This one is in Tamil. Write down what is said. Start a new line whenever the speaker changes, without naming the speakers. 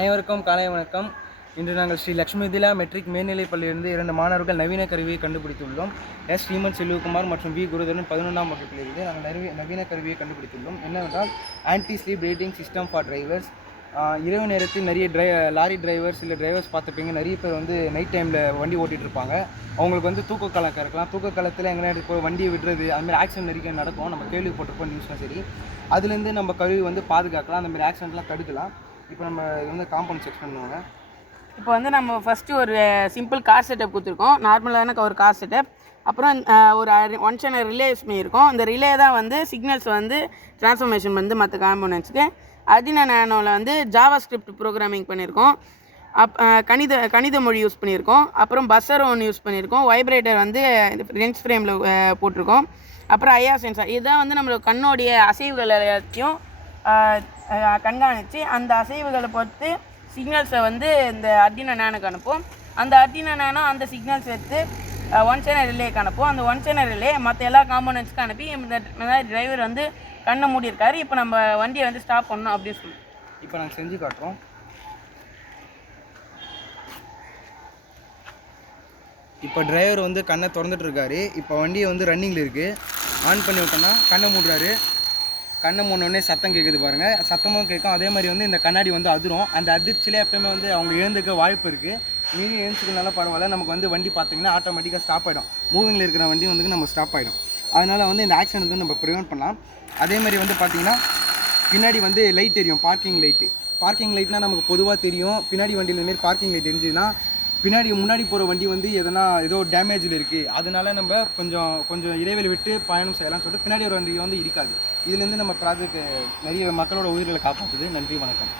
அனைவருக்கும் காலை வணக்கம். இன்று நாங்கள் ஸ்ரீ லக்ஷ்மி திலா மெட்ரிக் மேல்நிலைப் பள்ளியிலிருந்து இரண்டு மாணவர்கள் நவீன கருவியை கண்டுபிடித்துள்ளோம். எஸ் ஸ்ரீமன் செல்வகுமார் மற்றும் வி குருதரன் பதினொன்றாம் வகுப்பிலிருந்து நாங்கள் நிறுவ நவீன கருவியை கண்டுபிடித்துள்ளோம். என்னவென்றால் anti sleep rating system for drivers இரவு நேரத்தில் நிறைய டிரை லாரி டிரைவர்ஸ் இல்லை டிரைவர்ஸ் பார்த்துப்பீங்க நிறைய பேர் வந்து நைட் டைமில் வண்டி ஓட்டிகிட்டு இருப்பாங்க. அவங்களுக்கு வந்து தூக்க கலக்கம் இருக்கலாம். தூக்க காலத்தில் எங்கே இப்போ வண்டியை விடுறது அதுமாதிரி ஆக்சிடென்ட் நிறைய நடக்கும். நம்ம கேள்விப்பட்டிருப்போம் நியூஸ்லாம் சரி. அதுலேருந்து நம்ம கருவி வந்து பாதுகாக்கலாம். அந்தமாதிரி ஆக்சிடென்ட்லாம் தடுக்கலாம். இப்போ நம்ம இது வந்து காம்பவுண்ட் செக் பண்ணுவாங்க.
இப்போ வந்து நம்ம ஃபஸ்ட்டு ஒரு சிம்பிள் கார் செட்டப் கொடுத்துருக்கோம். நார்மலான ஒரு கார் செட்டப் அப்புறம் eh, ஒரு ஒன் சேனல் ரிலே யூஸ் பண்ணியிருக்கோம். இந்த ரிலே தான் வந்து சிக்னல்ஸ் வந்து டிரான்ஸ்ஃபர்மேஷன் வந்து மற்ற காம்போனன்ட்ஸ்க்கு அடினா நேனோவில் வந்து ஜாவா ஸ்கிரிப்ட் ப்ரோக்ராமிங் பண்ணியிருக்கோம். அப் eh, கணித கணித மொழி யூஸ் பண்ணியிருக்கோம். அப்புறம் பஸ்ஸர் ஒன்று யூஸ் பண்ணியிருக்கோம். வைப்ரேட்டர் வந்து eh, லென்ஸ் ஃப்ரேமில் போட்டிருக்கோம். அப்புறம் ஐயா சென்சார் இதுதான் வந்து நம்மளோட கண்ணோடைய அசைவுகள் எல்லாத்தையும் கண்காணித்து அந்த அசைவுகளை பொறுத்து சிக்னல்ஸை வந்து இந்த அர்டினா நேனுக்கு அனுப்பும். அந்த அர்டினா நேனோ அந்த சிக்னல்ஸ் எடுத்து ஒன் சேனல் ரிலேக்கு அனுப்பும். அந்த ஒன் சேனல் ரிலே மற்ற எல்லா காம்போனன்ட்ஸ்க்கும் அனுப்பி இந்த டிரைவர் வந்து கண்ணை மூடியிருக்காரு. இப்போ நம்ம வண்டியை வந்து ஸ்டாப் பண்ணணும் அப்படின்னு சொல்லி.
இப்போ நாங்கள் செஞ்சு காட்டுறோம். இப்போ டிரைவர் வந்து கண்ணை திறந்துட்டு இருக்காரு. இப்போ வண்டியை வந்து ரன்னிங்கில் இருக்குது ஆன் பண்ணி விட்டோம்னா கண்ணை மூடுறாரு. கண்ணை மூடினோடனே சத்தம் கேட்குது பாருங்கள் சத்தமும் கேட்கும். அதே மாதிரி வந்து இந்த கண்ணாடி வந்து அதிரும். அந்த அதிர்ச்சியிலே எப்பயுமே வந்து அவங்க எழுந்துக்க வாய்ப்பு இருக்குது மீறி எழுந்துக்கிறதுனால பரவாயில்ல. நமக்கு வந்து வண்டி பார்த்தீங்கன்னா ஆட்டோமேட்டிக்காக ஸ்டாப் ஆகிடும் மூவிங்கில் இருக்கிற வண்டி வந்து நம்ம ஸ்டாப் ஆகிடும் அதனால் வந்து இந்த ஆக்சிடென்ட் வந்து நம்ம ப்ரிவெண்ட் பண்ணலாம். அதே மாதிரி வந்து பார்த்தீங்கன்னா பின்னாடி வந்து லைட் தெரியும். பார்க்கிங் லைட்டு பார்க்கிங் லைட்னா நமக்கு பொதுவாக தெரியும். பின்னாடி வண்டியில் மாரி பார்க்கிங் லைட் இருந்துச்சுன்னா பின்னாடி முன்னாடி போகிற வண்டி வந்து எதனா ஏதோ டேமேஜில் இருக்குது அதனால நம்ம கொஞ்சம் கொஞ்சம் இடைவெளி விட்டு பயணம் செய்யலாம்னு சொல்லிட்டு பின்னாடி ஒரு வண்டி வந்து இருக்காது. இதுலேருந்து நம்ம ப்ராஜெக்ட் நிறைய மக்களோட உயிர்களை காப்பாற்றுது நன்றி வணக்கம்.